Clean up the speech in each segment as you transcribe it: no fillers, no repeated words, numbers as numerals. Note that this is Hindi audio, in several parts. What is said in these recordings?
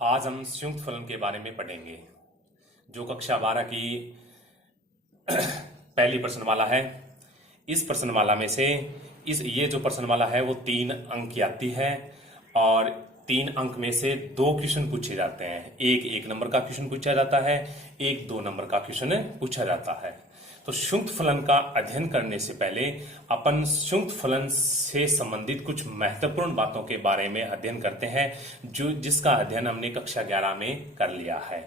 आज हम संयुक्त फलन के बारे में पढ़ेंगे। जो कक्षा 12 की पहली प्रश्नमाला है, इस प्रश्नमाला में से ये जो प्रश्नमाला है वो 3 अंक की आती है और 3 अंक में से 2 क्वेश्चन पूछे जाते हैं। एक 1 नंबर का क्वेश्चन पूछा जाता है, एक 2 नंबर का क्वेश्चन पूछा जाता है। तो संयुक्त फलन का अध्ययन करने से पहले अपन संयुक्त फलन से संबंधित कुछ महत्वपूर्ण बातों के बारे में अध्ययन करते हैं, जिसका अध्ययन हमने कक्षा 11 में कर लिया है।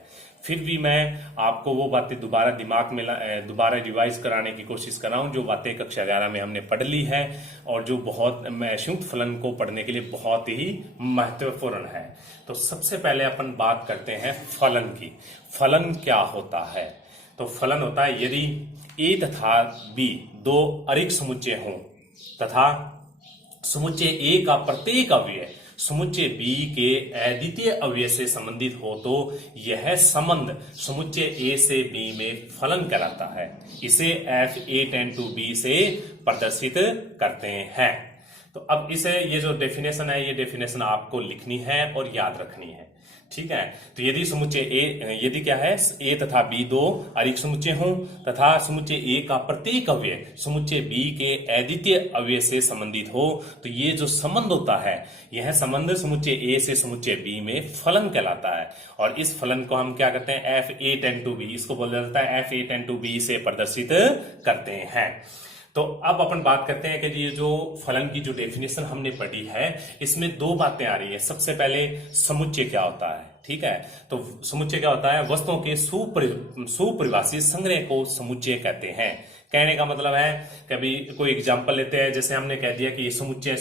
फिर भी मैं आपको वो बातें दोबारा दिमाग में दोबारा रिवाइज कराने की कोशिश कर रहा हूं जो बातें कक्षा 11 में हमने पढ़ ली है और जो बहुत संयुक्त फलन को पढ़ने के लिए बहुत ही महत्वपूर्ण है। तो सबसे पहले अपन बात करते हैं फलन की। फलन क्या होता है? तो फलन होता है यदि ए तथा बी 2 अरिक्त समुच्चय हों तथा समुच्चय ए का प्रत्येक अवयव समुच्चय बी के अद्वितीय अवयव से संबंधित हो तो यह संबंध समुच्चय ए से बी में फलन कहलाता है। इसे F(a) टेंड टू बी से प्रदर्शित करते हैं। तो अब इसे ये जो डेफिनेशन है, ये डेफिनेशन आपको लिखनी है और याद रखनी है, ठीक है। तो यदि समुच्चय ए, यदि क्या है, ए तथा बी 2 अरिक्त समुच्चय हों तथा समुच्चय ए का प्रत्येक अवयव समुच्चय बी के अद्वितीय अवयव से संबंधित हो तो ये जो संबंध होता है, यह संबंध समुच्चय ए से समुच्चय बी में फलन कहलाता है। और इस फलन को हम क्या करते हैं, F(a) टेंड टू बी, इसको बोला जाता है F(a) टेंड टू बी से प्रदर्शित करते हैं। तो अब अपन बात करते हैं कि ये जो फलन की जो डेफिनेशन हमने पढ़ी है, इसमें 2 बातें आ रही है। सबसे पहले समुच्चय क्या होता है, ठीक है। तो समुच्चय क्या होता है? वस्तुओं के सुपरिभाषित संग्रह को समुच्चय कहते हैं। कहने का मतलब है, कभी कोई एग्जांपल लेते हैं, जैसे हमने कह दिया कि समुच्चय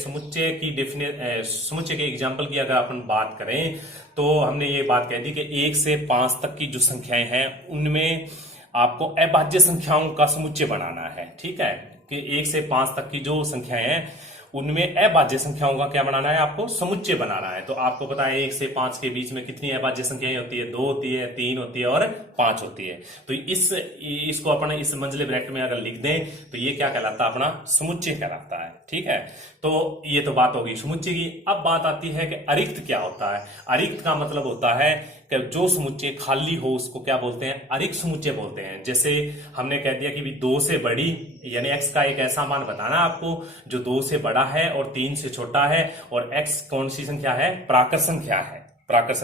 के एग्जांपल की अगर अपन बात करें तो हमने ये बात कह दी कि 1 से 5 तक की जो संख्याएं हैं उनमें आपको अभाज्य संख्याओं का समुच्चय बनाना है, ठीक है। कि 1 से 5 तक की जो संख्याएं हैं उनमें अभाज्य संख्याओं का क्या बनाना है, आपको समुच्चय बनाना है। तो आपको पता है 1 से 5 के बीच में कितनी अभाज्य संख्याएं होती है? 2 होती है, 3 होती है और 5 होती है। तो इसको अपन इस मंझले ब्रैकेट में अगर लिख दें तो ये क्या कहलाता है, अपना समुच्चय कहलाता है, ठीक है। तो ये तो बात होगी समुच्चय की। अब बात आती है कि अरिक्त क्या होता है। अरिक्त का मतलब होता है कि जो समुच्चय खाली हो उसको क्या बोलते हैं, अरिक्त समुच्चय बोलते हैं। जैसे हमने कह दिया कि भी 2 से बड़ी यानी x का एक ऐसा मान बताना आपको जो 2 से बड़ा है और 3 से छोटा है, और x कौन सी संख्या है? प्राकृत संख्या है। प्राकृत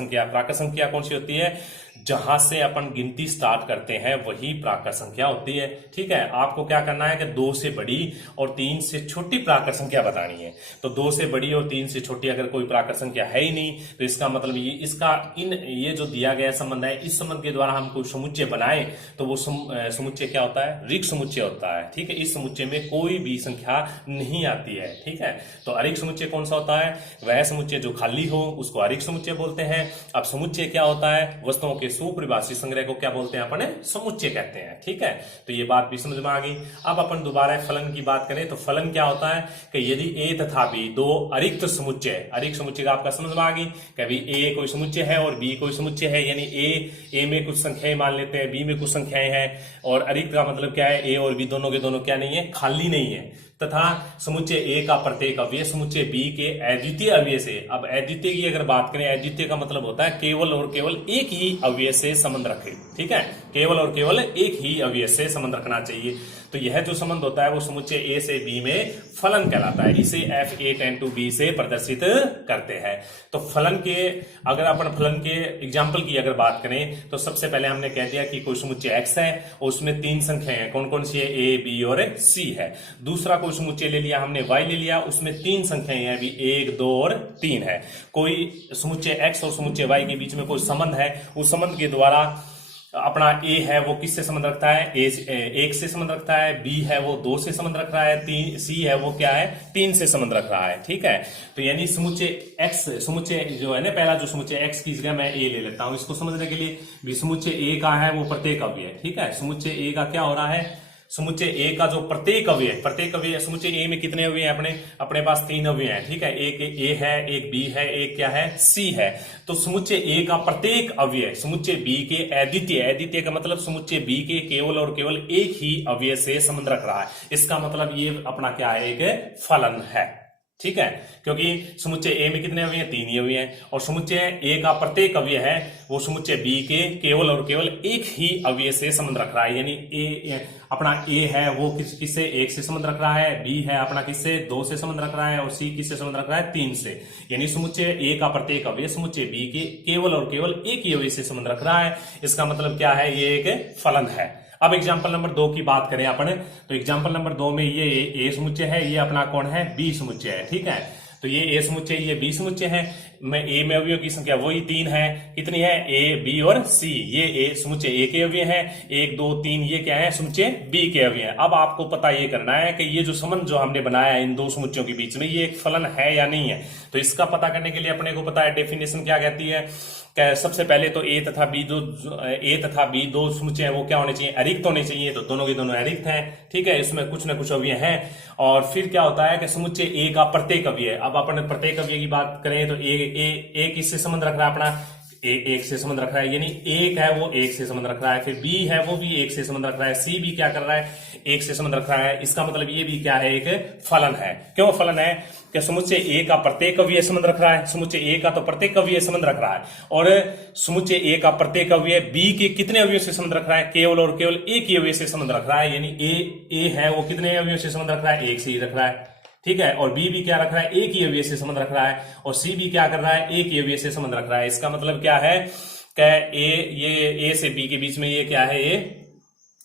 संख्या कौन सी होती है? जहां से अपन गिनती स्टार्ट करते हैं वही प्राकृत संख्या होती है, ठीक है। आपको क्या करना है कि 2 से बड़ी और 3 से छोटी प्राकृत संख्या बतानी है। तो 2 से बड़ी और 3 से छोटी अगर कोई प्राकृत संख्या है ही नहीं तो इसका मतलब ये जो दिया गया संबंध है, इस संबंध के द्वारा हम कोई समुच्चय बनाए तो वो समुच्चय क्या होता है? रिक्त समुच्चय होता है, ठीक है। इस समुच्चय में कोई भी संख्या नहीं आती है, ठीक है। तो अरिक्त समुच्चय कौन सा होता है? वह समुच्चय जो खाली हो उसको अरिक्त समुच्चय बोलते हैं। अब समुच्चय क्या होता है? वस्तुओं के सुपरिभाषित संग्रह को क्या बोलते हैं? अपने समुच्चय कहते हैं, ठीक है। तो ये बात भी समझ में आ गई। अब अपन दोबारा फलन की बात करें तो फलन क्या होता है कि यदि ए तथा बी 2 अरिक्त समुच्चय का आपका समझ में आ गई कि अभी ए कोई समुच्चय है और बी कोई समुच्चय है, यानी ए में कुछ संख्याएं मान लेते हैं, बी में कुछ संख्याएं हैं। और अरिक्त का मतलब क्या है? ए और बी दोनों के दोनों क्या नहीं है? खाली नहीं है। तथा समुच्चय ए का प्रत्येक अवयव समुच्चय बी के अद्वितीय अवयव से, अब अद्वितीय की अगर बात करें, अद्वितीय का मतलब होता है केवल और केवल एक ही अवयव से संबंध रखे, ठीक है। केवल और केवल एक ही अवयव से संबंध रखना चाहिए। तो यह जो संबंध होता है वो समुच्चय ए से बी में फलन कहलाता है। इसे F(a) टेंड टू बी से प्रदर्शित करते हैं। तो अगर अपन फलन के एग्जाम्पल की अगर बात करें तो सबसे पहले हमने कह दिया कि कोई समुच्चय x है और उसमें 3 संख्याएं हैं। कौन कौन सी है? a, b और c है। दूसरा कोई समुच्चय ले लिया हमने, y ले लिया, उसमें 3 संख्याएं हैं, अभी 1, 2 और 3 है। कोई समुच्चय x और समुच्चय y के बीच में कोई संबंध है, उस संबंध के द्वारा अपना a है वो किससे संबंध रखता है? 1 से संबंध रखता है, b है वो 2 से संबंध रख रहा है, c है वो क्या है? 3 से संबंध रख रहा है, ठीक है। तो यानी समुच्चय जो है ना, पहला जो समुच्चय x की जगह मैं a ले लेता हूं इसको समझने के लिए। भी समुच्चय a का है वो प्रत्येक अवयव, ठीक है। समुच्चय a का क्या हो रहा है? समुच्चय ए का जो प्रत्येक अवयव समुच्चय ए में कितने अवयव हैं? अपने पास 3 अवयव हैं, ठीक है। एक ए है, एक बी है, एक क्या है? सी है। तो समुच्चय ए का प्रत्येक अवयव समुच्चय बी के अद्वितीय का मतलब समुच्चय बी के केवल और केवल एक ही अवयव से संबंध रख रहा है। इसका मतलब ये अपना क्या है? एक फलन है, ठीक है, क्योंकि समुच्चय ए में कितने अवयव हैं, 3 ही अवयव हैं, और समुच्चय ए का प्रत्येक अवयव है वो समुच्चय बी के केवल और केवल एक ही अवयव से संबंध रख रहा है। यानी ए अपना ए है वो किससे 1 से संबंध रख रहा है, बी है अपना किससे 2 से संबंध रख रहा है, और सी किससे संबंध रख रहा है, 3 से। यानी समुच्चय ए का प्रत्येक अवयव समुच्चय बी के केवल और केवल एक ही अवयव से संबंध रख रहा है। इसका मतलब क्या है, ये एक फलन है। अब एग्जाम्पल नंबर 2 की बात करें अपन, तो एग्जाम्पल नंबर 2 में ये ए समुच्चय है, ये अपना कौन है, बी समुच्चय है। ठीक है, तो ये ए समुच्चय, ये बी समुच्चय है। में ए में अवयव की संख्या वही 3 है, कितनी है, ए बी और सी। ये ए समुच्चय ए के अवयव है, 1 2 3 ये क्या है, समुच्चय बी के अवयव है। अब आपको पता ये करना है कि ये जो संबंध जो हमने बनाया है इन दो समुच्चयों के बीच में, ये एक फलन है या नहीं है। तो इसका पता करने के लिए अपने को पता है डेफिनेशन क्या कहती है। सबसे पहले तो ए तथा बी दो समुच्चय है वो क्या होने चाहिए, अरिक्त होने चाहिए। तो दोनों के दोनों अरिक्त हैं। ठीक है, इसमें कुछ ना कुछ अवयव हैं। और फिर क्या होता है कि समुच्चय ए का प्रत्येक अवयव, अब अपन प्रत्येक अवयव की बात करें तो ए किससे संबंध रख रहा है, अपना ए 1 से संबंध रख रहा है, यानी एक है वो 1 से संबंध रख रहा है। फिर बी है वो भी 1 से संबंध रख रहा है, सी भी क्या कर रहा है, 1 से संबंध रख रहा है। इसका मतलब ये भी क्या है, एक फलन है। क्यों फलन है कि समुच्चय ए का प्रत्येक अवयव संबंध रख रहा है, समुच्चय ए का तो प्रत्येक अवयव संबंध रख रहा है, और समुच्चय ए का प्रत्येक अवयव बी के कितने अवयव से संबंध रख रहा है, केवल और केवल एक ही अवयव से संबंध रख रहा है। यानी ए है वो कितने अवयव से संबंध रख रहा है, 1 से ही रख रहा है। ठीक है, और बी भी क्या रख रहा है, एक ही अवयव से संबंध रख रहा है, और सी भी क्या कर रहा है, एक ही अवयव से संबंध रख रहा है। इसका मतलब क्या है कि ए से बी के बीच में ये क्या है,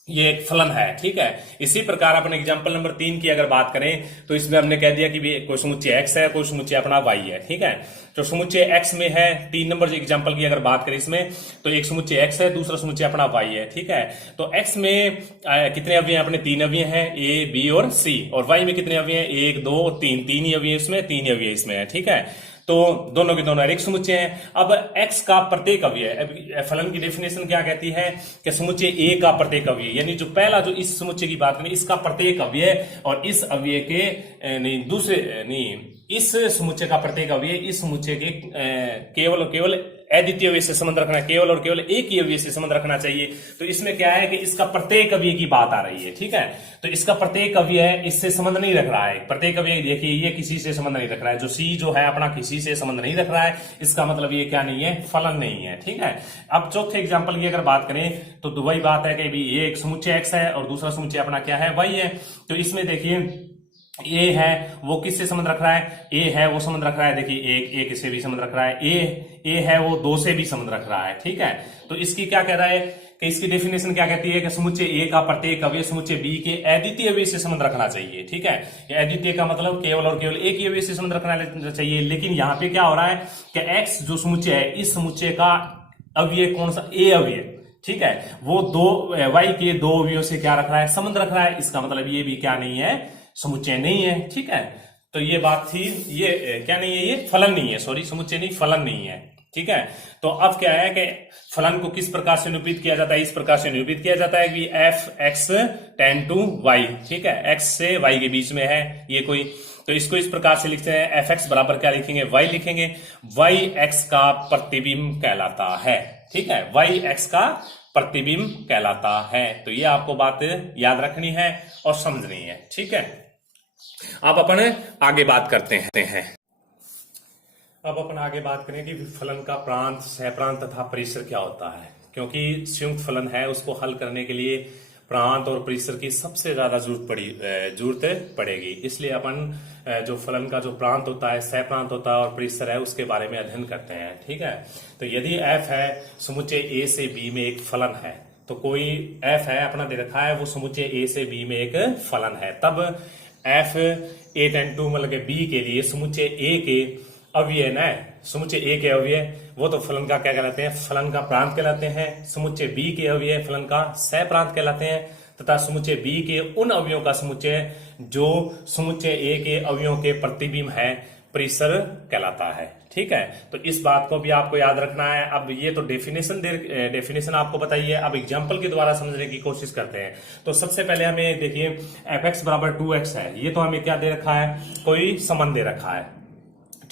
ये एक फलन है। ठीक है, इसी प्रकार अपन एग्जांपल नंबर 3 की अगर बात करें तो इसमें हमने कह दिया कि कोई समुच्चय x है, कोई समुच्चय अपना y है। ठीक है, तो समुच्चय x में है, 3 नंबर एग्जांपल की अगर बात करें इसमें, तो एक समुच्चय x है, दूसरा समुच्चय अपना y है। ठीक है, तो x में कितने अवयव हैं, अपने 3 अवयव हैं, a b और c, और y में कितने अवयव हैं, 1 2 3, 3 ही अवयव इसमें, 3 ही अवयव इसमें है। ठीक है, तो दोनों के दोनों एक समुच्चय हैं। अब x का प्रत्येक अवयव, फलन की डेफिनेशन क्या कहती है कि समुच्चय a का प्रत्येक अवयव, यानी जो पहला जो इस समुच्चय की बात करें इसका प्रत्येक अवयव, और इस अवयव के नहीं दूसरे नहीं इस समुच्चय का प्रत्येक अवयव इस समुच्चय के केवल और केवल अद्वितीय अवयव से संबंध रखना, केवल और केवल एक ही अवयव से संबंध रखना चाहिए। तो इसमें क्या है कि इसका प्रत्येक अवयव की बात आ रही है। ठीक है, तो इसका प्रत्येक अवयव इससे संबंध नहीं रख रहा है। प्रत्येक अवयव देखिए ये किसी से संबंध नहीं रख रहा है, जो सी जो है अपना किसी से संबंध नहीं रख रहा है। इसका मतलब ये क्या नहीं है, फलन नहीं है। ठीक है, अब चौथे एग्जाम्पल की अगर बात करें तो वही बात है कि ये एक समुच्चय x है और दूसरा समुच्चय अपना क्या है, y है। तो इसमें देखिए ए है वो किससे संबंध रख रहा है, ए है वो संबंध रख रहा है, देखिए एक किससे भी संबंध रख रहा है, ए है वो 2 से भी संबंध रख रहा है। ठीक है, तो इसकी क्या कह रहा है कि इसकी डेफिनेशन क्या कहती है कि समुच्चय ए का प्रत्येक अवयव समुच्चय बी के अद्वितीय अवयव से संबंध रखना चाहिए। ठीक है, ये अद्वितीय का मतलब केवल और केवल एक ही अवयव से संबंध रखना चाहिए। लेकिन यहाँ पे क्या हो रहा है कि एक्स जो समुच्चय है इस समुच्चय का अवयव कौन सा, ए अवयव। ठीक है, वो y के 2 अवयव से क्या रख रहा है, संबंध रख रहा है। इसका मतलब ये भी क्या नहीं है, समुच्चय नहीं है। ठीक है, तो ये बात थी, ये क्या नहीं है, ये फलन नहीं है, सॉरी समुच्चय नहीं, फलन नहीं है। ठीक है, तो अब क्या है कि फलन को किस प्रकार से निरूपित किया जाता है, इस प्रकार से निरूपित किया जाता है कि f(x) टेंड टू y। ठीक है, x से y के बीच में है ये कोई, तो इसको इस प्रकार से लिखते हैं f(x) बराबर क्या लिखेंगे, y लिखेंगे। y x का प्रतिबिंब कहलाता है। ठीक है, y x का प्रतिबिंब कहलाता है। तो ये आपको बात याद रखनी है और समझनी है। ठीक है, अब अपन आगे बात करते हैं। अब अपन आगे बात करें कि फलन का प्रांत, सहप्रांत तथा परिसर क्या होता है। क्योंकि संयुक्त फलन है उसको हल करने के लिए प्रांत और परिसर की सबसे ज्यादा जरूरत पड़ेगी। इसलिए अपन जो फलन का जो प्रांत होता है, सहप्रांत होता है और परिसर है उसके बारे में अध्ययन करते हैं। ठीक है, तो यदि f है समुच्चय a से b में एक फलन है, तो कोई f है अपना दे रखा है वो समुच्चय a से b में एक फलन है, तब f a टेंड टू मतलब b के लिए समुच्चय a के अवयव न समुच्चय a के अवयव वो तो फलन का क्या कहलाते हैं, फलन का प्रांत कहलाते हैं। समुच्चय b के अवयव फलन का सहप्रांत कहलाते हैं, तथा समुच्चय b के उन अवयवों का समुच्चय जो समुच्चय a के अवयवों के प्रतिबिंब है परिसर कहलाता है। ठीक है, तो इस बात को भी आपको याद रखना है। अब ये तो डेफिनेशन आपको बताइए, अब एग्जांपल के द्वारा समझने की कोशिश करते हैं। तो सबसे पहले हमें देखिए f(x) बराबर 2x है, ये तो हमें क्या दे रखा है, कोई संबंध दे रखा है।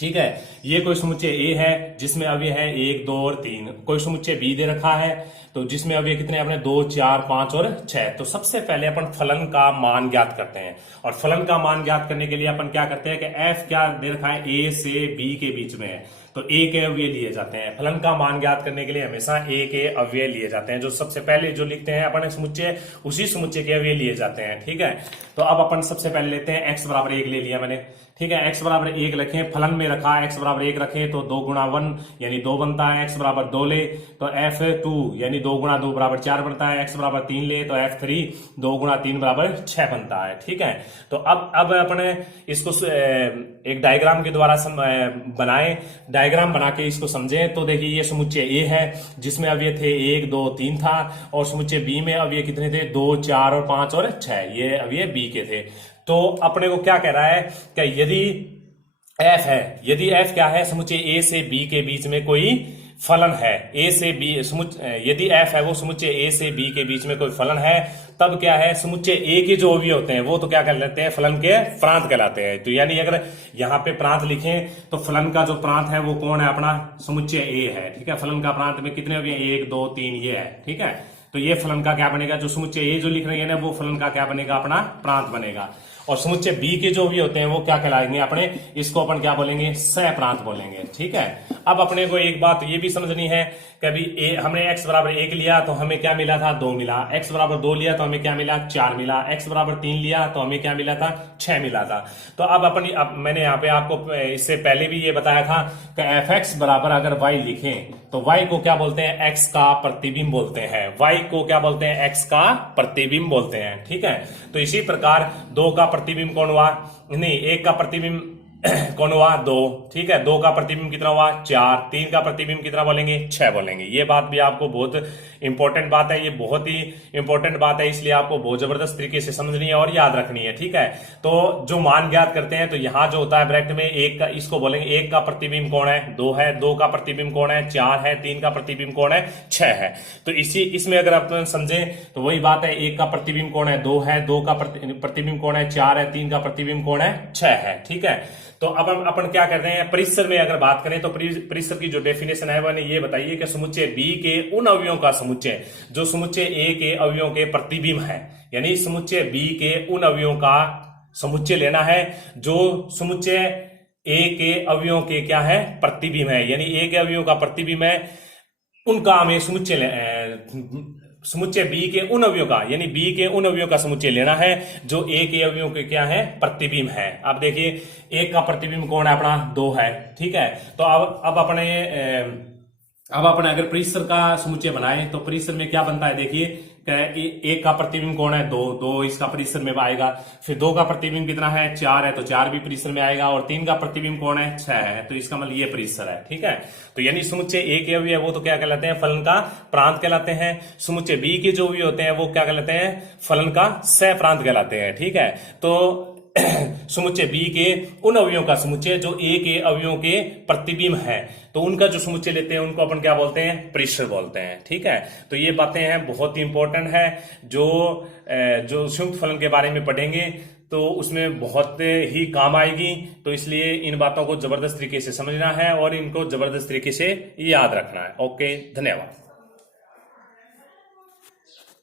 ठीक है। ये कोई समुच्चय ए है जिसमें अवयव है 1 2 और 3। कोई समुच्चय बी दे रखा है तो जिसमें अवयव कितने अपने 2 4 5 और 6। तो सबसे पहले अपन फलन का मान ज्ञात करते हैं, और फलन का मान ज्ञात करने के लिए अपन क्या करते हैं कि एफ क्या दे रखा है, ए से बी के बीच में है तो ए के अवयव लिए जाते हैं। फलन का मान ज्ञात करने के लिए हमेशा ए के अवयव लिए जाते हैं। जो सबसे पहले जो लिखते हैं अपन समुच्चय, उसी समुच्चय के अवयव लिए जाते हैं। ठीक है, तो अब अपन सबसे पहले लेते हैं x बराबर 1 ले लिया मैंने। ठीक है, x बराबर 1 रखें, फलन में रखा x बराबर 1 रखें तो 2 गुणा 1 यानी 2 बनता है। x बराबर 2 ले तो f2 यानी 2 गुणा 2 बराबर 4 बनता है। x बराबर 3 ले तो f3 2 गुणा 3 बराबर 6 बनता है। ठीक है, तो अब अपने इसको एक डायग्राम के द्वारा बनाए, डायग्राम बना के इसको समझें। तो देखिए ये समुच्चय ए है जिसमें अवयव थे 1 2 3 था, और समुच्चय बी में अवयव कितने थे 2 4 और 5 और 6, ये अवयव बी के थे। तो अपने को क्या कह रहा है कि यदि f है, यदि f क्या है, समुच्चय a से b के बीच में कोई फलन है, a से b यदि f है वो समुच्चय a से b के बीच में कोई फलन है, तब क्या है समुच्चय a के जो अवयव होते हैं वो तो क्या कहलाते हैं, फलन के प्रांत कहलाते हैं। तो यानी अगर यहाँ पे प्रांत लिखें तो फलन का जो प्रांत है वो कौन है, अपना समुच्चय a है। ठीक है, फलन का प्रांत में कितने अवयव 1 2 3 ये है। ठीक है, तो ये फलन का क्या बनेगा, जो समुच्चय a जो लिख रहे हैं ना वो फलन का क्या बनेगा, अपना प्रांत बनेगा। और समुच्चय बी के जो भी होते हैं वो क्या कहलाएंगे अपने, इसको अपन क्या बोलेंगे, सह प्रांत बोलेंगे। ठीक है, अब अपने को एक बात ये भी समझनी है कि अभी हमने x बराबर 1 लिया तो हमें क्या मिला था, 2 मिला। x बराबर 2 लिया तो हमें क्या मिला, 4 मिला। x बराबर 3 लिया तो हमें क्या मिला था, 6 मिला था। तो अब मैंने यहाँ पे आपको इससे पहले भी ये बताया था कि fx बराबर अगर y लिखें तो y को क्या बोलते हैं, x का प्रतिबिंब बोलते हैं। y को क्या बोलते हैं, x का प्रतिबिंब बोलते हैं। ठीक है, तो इसी प्रकार 2 का प्रतिबिंब कौन हुआ, नहीं 1 का प्रतिबिंब कौन हुआ, 2। ठीक है, 2 का प्रतिबिंब कितना हुआ, 4। 3 का प्रतिबिंब कितना बोलेंगे, 6 बोलेंगे। ये बात भी आपको बहुत इंपॉर्टेंट बात है, ये बहुत ही इंपॉर्टेंट बात है, इसलिए आपको बहुत जबरदस्त तरीके से समझनी है और याद रखनी है। ठीक है, तो जो मान ज्ञात करते हैं तो यहाँ जो होता है ब्रैकेट में 1 का, इसको बोलेंगे 1 का प्रतिबिंब कौन है, 2 है। 2 का प्रतिबिंब कौन है, 4 है। 3 का प्रतिबिंब कौन है, 6 है। तो इसमें अगर आप समझें तो वही बात है, 1 का प्रतिबिंब कौन है, 2 है। 2 का प्रतिबिंब कौन है, 4 है। 3 का प्रतिबिंब कौन है, 6 है। ठीक है, तो अब अपन क्या करते हैं, परिसर में अगर बात करें तो परिसर की जो डेफिनेशन है वह ये बताइए कि समुच्चय बी के उन अवयवों का समुच्चय जो समुच्चय ए के अवयवों के प्रतिबिंब है, यानी समुच्चय बी के उन अवयवों का समुच्चय लेना है जो समुच्चय ए के अवयवों के क्या है, प्रतिबिंब है। यानी ए के अवयवों का प्रतिबिंब है, उनका हमें समुच्चय बी के उन अवयवों का, यानी बी के उन अवयवों का समुच्चय लेना है जो ए के अवयवों के क्या है, प्रतिबिंब है। अब देखिए 1 का प्रतिबिंब कौन है, अपना 2 है। ठीक है, तो अब अपने अगर परिसर का समुच्चय बनाए तो परिसर में क्या बनता है, देखिए 1 का प्रतिबिंब कौन है, 2 इसका परिसर में आएगा। फिर 2 का प्रतिबिंब कितना है, 4 है, तो 4 भी परिसर में आएगा। और 3 का प्रतिबिंब कौन है, 6 है, तो इसका मतलब ये परिसर है। ठीक है, तो यानी समुच्चय ए के अवयव है वो तो क्या कहलाते हैं, फलन का प्रांत कहलाते हैं। समुच्चय बी के जो अवयव होते हैं वो क्या कहलाते हैं, फलन का सह प्रांत कहलाते हैं। ठीक है, तो समुच्चय बी के उन अवयवों का समुच्चय जो ए के अवयवों के प्रतिबिंब है, तो उनका जो समुच्चय लेते हैं उनको अपन क्या बोलते हैं, परिसर बोलते हैं। ठीक है, तो ये बातें हैं बहुत ही इंपॉर्टेंट है, जो संयुक्त फलन के बारे में पढ़ेंगे तो उसमें बहुत ही काम आएगी। तो इसलिए इन बातों को जबरदस्त तरीके से समझना है और इनको जबरदस्त तरीके से याद रखना है। ओके, धन्यवाद।